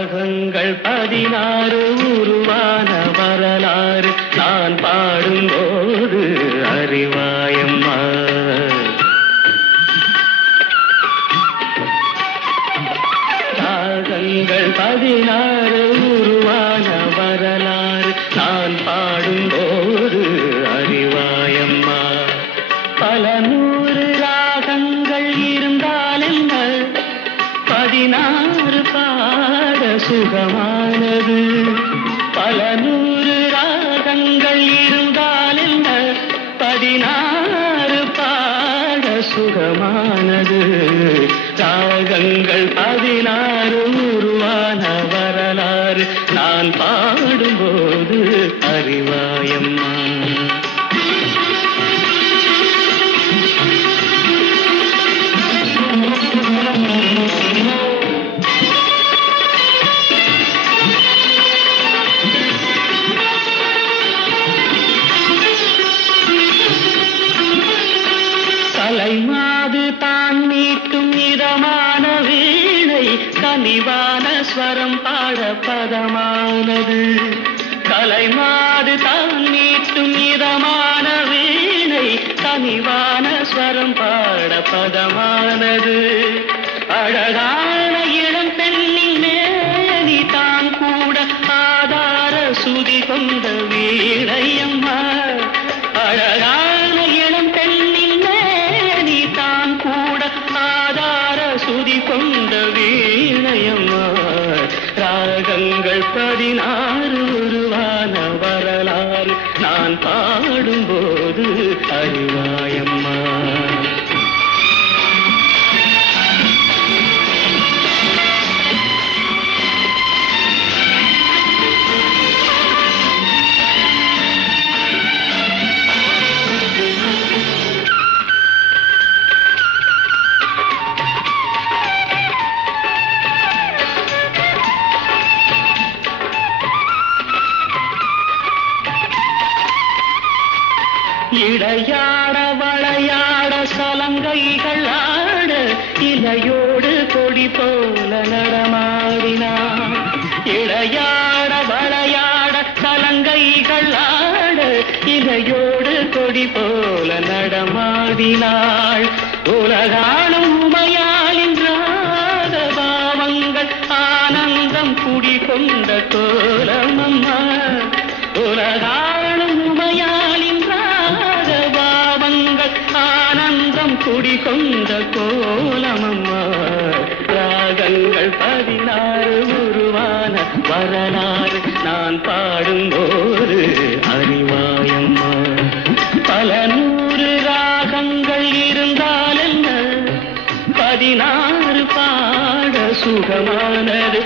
ராகங்கள் 16 உருவான வரலாறு நான் பாடும்போது அறிவாயம்மா. ராகங்கள் 16 உருவான வரலாறு நான் பாடும்போது அறிவாயம்மா. பல 100 ராகங்கள் இருந்தால் என்ன, 16 பாட சுகமானது. பல 100 ராகங்கள் இருந்தால் என்ன, 16 பாட சுகமானது. ராகங்கள் 16 உருவான வரலாறு நான் பாடும்போது அறிவாயம்மா. கலைமாது தான் மீட்டும் இதமான வீணை, கனிவான ஸ்வரம் பாட பதமானது. கலைமாது தான் மீட்டும் இதமான வீணை, கனிவான ஸ்வரம் பாட பதமானது. அழகான இளம் பெண்ணின் மேனி தான் கூட ஆதார சுதி கொண்ட வீணையம்மா. அழகான இளம் பெண்ணின் மேனி தான் கூட ஆதார சுதி கொண்ட வீணையம்மா. ராகங்கள் 16 உருவான வரலாறு நான் பாடும்போது அறிவாயம்மா. இடையாட வளையாட சலங்கைகள் ஆட, இலையோடு கொடி போல நடமாடினான். இடையாட வளையாட சலங்கைகள் ஆட, இலையோடு கொடி போல நடமாடினாள். உலகாலும் உமையாளின் ராக பாவங்கள் ஆனந்தம் குடிகொண்ட கோலமம்மா. உலகாலும் உமையாளின் ஆனந்தம் குடிகொண்ட கோலமம்மா. ராகங்கள் 16 உருவான வரலாறு நான் பாடும்போது அறிவாயம்மா. பல 100 ராகங்கள் இருந்தால் என்ன, 16 பாட சுகமானது.